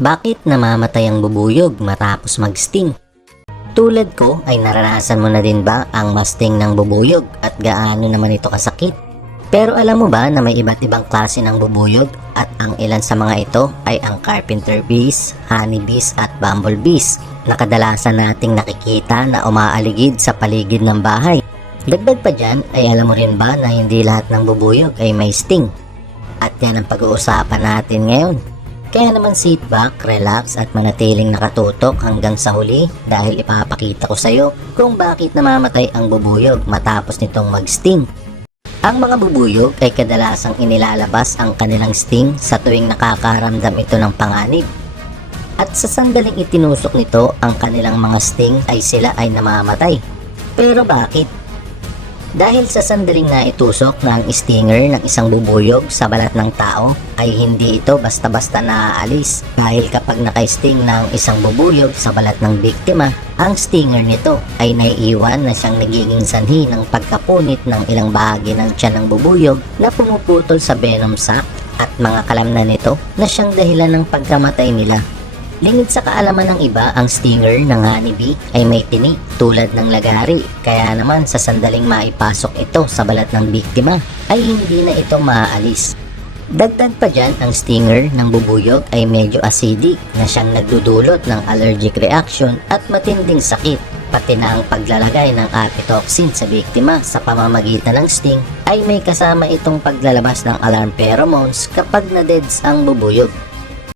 Bakit namamatay ang bubuyog matapos mag-sting? Tulad ko ay naranasan mo na din ba ang masting ng bubuyog at gaano naman ito kasakit? Pero alam mo ba na may iba't ibang klase ng bubuyog at ang ilan sa mga ito ay ang carpenter bees, honey bees at bumblebees na kadalasan nating nakikita na umaaligid sa paligid ng bahay. Dagdag pa dyan ay alam mo rin ba na hindi lahat ng bubuyog ay may sting? At yan ang pag-uusapan natin ngayon. Kaya naman sit back, relax at manatiling nakatutok hanggang sa huli dahil ipapakita ko sa iyo kung bakit namamatay ang bubuyog matapos nitong mag-sting. Ang mga bubuyog ay kadalasang inilalabas ang kanilang sting sa tuwing nakakaramdam ito ng panganib. At sa sandaling itinusok nito ang kanilang mga sting ay sila ay namamatay. Pero bakit? Dahil sa sandaling na itusok ng stinger ng isang bubuyog sa balat ng tao ay hindi ito basta-basta naaalis dahil kapag naka-sting ng isang bubuyog sa balat ng biktima, ang stinger nito ay naiiwan na siyang nagiging sanhi ng pagkapunit ng ilang bahagi ng tiyan ng bubuyog na pumuputol sa venom sac at mga kalamnan nito na siyang dahilan ng pagkamatay nila. Lingid sa kaalaman ng iba, ang stinger ng honeybee ay may tinik tulad ng lagari, kaya naman sa sandaling maipasok ito sa balat ng biktima ay hindi na ito maaalis. Dagdag pa dyan, ang stinger ng bubuyog ay medyo acidic na siyang nagdudulot ng allergic reaction at matinding sakit. Pati na ang paglalagay ng apitoxin sa biktima sa pamamagitan ng sting ay may kasama itong paglalabas ng alarm pheromones kapag na-deads ang bubuyog.